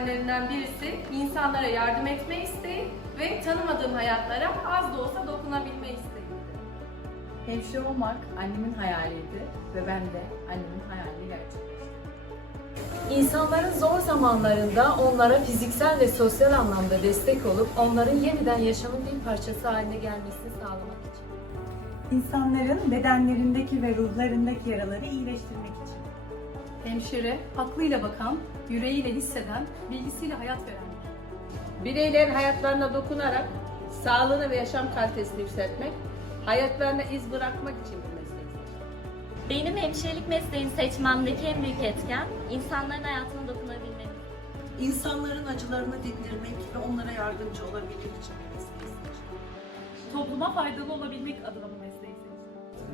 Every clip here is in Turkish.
nedenlerinden birisi insanlara yardım etme isteği ve tanımadığım hayatlara az da olsa dokunabilme isteğiydi. Hemşire olmak annemin hayaliydi ve ben de annemin hayalini gerçekleştirdim. İnsanların zor zamanlarında onlara fiziksel ve sosyal anlamda destek olup onların yeniden yaşamın bir parçası haline gelmesini sağlamak için. İnsanların bedenlerindeki ve ruhlarındaki yaraları iyileştirmek için. Hemşire, aklıyla bakan, yüreğiyle hisseden, bilgisiyle hayat veren. Bireylerin hayatlarına dokunarak sağlığını ve yaşam kalitesini yükseltmek, hayatlarına iz bırakmak için bir meslek seçtim. Benim hemşirelik mesleğini seçmemdeki en büyük etken insanların hayatına dokunabilmemiz. İnsanların acılarını dindirmek ve onlara yardımcı olabilmek için bir mesleği seçtim. Topluma faydalı olabilmek adına bu mesleği seçtim.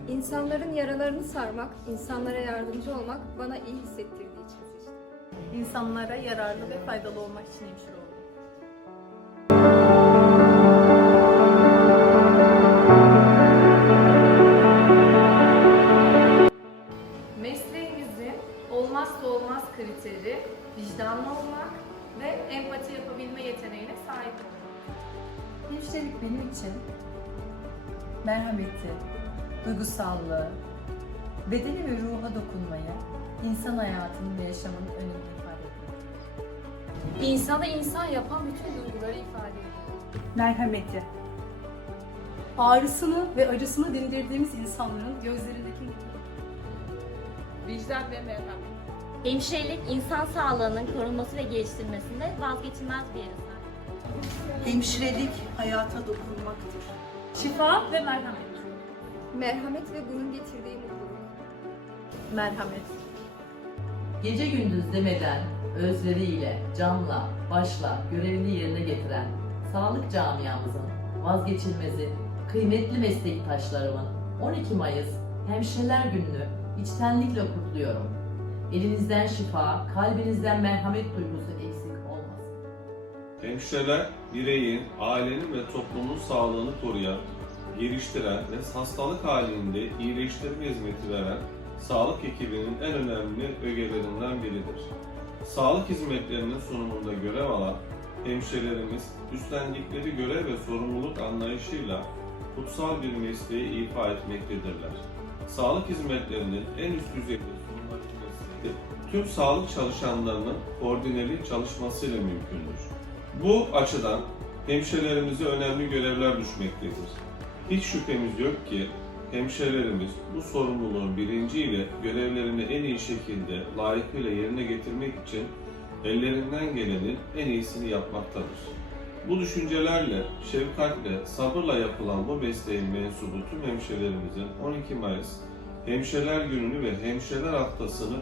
İnsanların yaralarını sarmak, insanlara yardımcı olmak bana iyi hissettirdiği için seçtim. İnsanlara yararlı ve faydalı olmak için hemşire oldum. Mesleğimizin olmazsa olmaz kriteri vicdanlı olmak ve empati yapabilme yeteneğine sahip olmak. Hemşirelik benim için merhameti, duygusallığı, bedeni ve ruha dokunmayı, insan hayatının ve yaşamının önemini ifade etmek. İnsanı insan yapan bütün duyguları ifade ediyor. Merhameti, Ağrısını ve acısını dindirdiğimiz insanların gözlerindeki mutluluk. Vicdan ve merhamet. Hemşirelik insan sağlığının korunması ve geliştirilmesinde vazgeçilmez bir yere sahip. Hemşirelik hayata dokunmaktır. Şifa ve merhamet. Merhamet ve bunun getirdiği mutluluk. Merhamet. Gece gündüz demeden özveriyle, canla, başla görevini yerine getiren sağlık camiamızın vazgeçilmezi, kıymetli meslektaşlarımın 12 Mayıs Hemşireler Günü'nü içtenlikle kutluyorum. Elinizden şifa, kalbinizden merhamet duygusu eksik olmasın. Hemşireler, bireyin, ailenin ve toplumun sağlığını koruyan, geliştiren ve hastalık halinde iyileştirme hizmeti veren sağlık ekibinin en önemli ögelerinden biridir. Sağlık hizmetlerinin sunumunda görev alan hemşirelerimiz üstlendikleri görev ve sorumluluk anlayışıyla kutsal bir mesleği ifa etmektedirler. Sağlık hizmetlerinin en üst düzeyde sunulabilmesi tüm sağlık çalışanlarının koordineli çalışmasıyla mümkündür. Bu açıdan hemşirelerimize önemli görevler düşmektedir. Hiç şüphemiz yok ki hemşirelerimiz bu sorumluluğun bilinciyle görevlerini en iyi şekilde layıkıyla yerine getirmek için ellerinden gelenin en iyisini yapmaktadır. Bu düşüncelerle, şefkatle, sabırla yapılan bu mesleğin mensubu tüm hemşirelerimizin 12 Mayıs Hemşireler Günü'nü ve Hemşireler Haftası'nı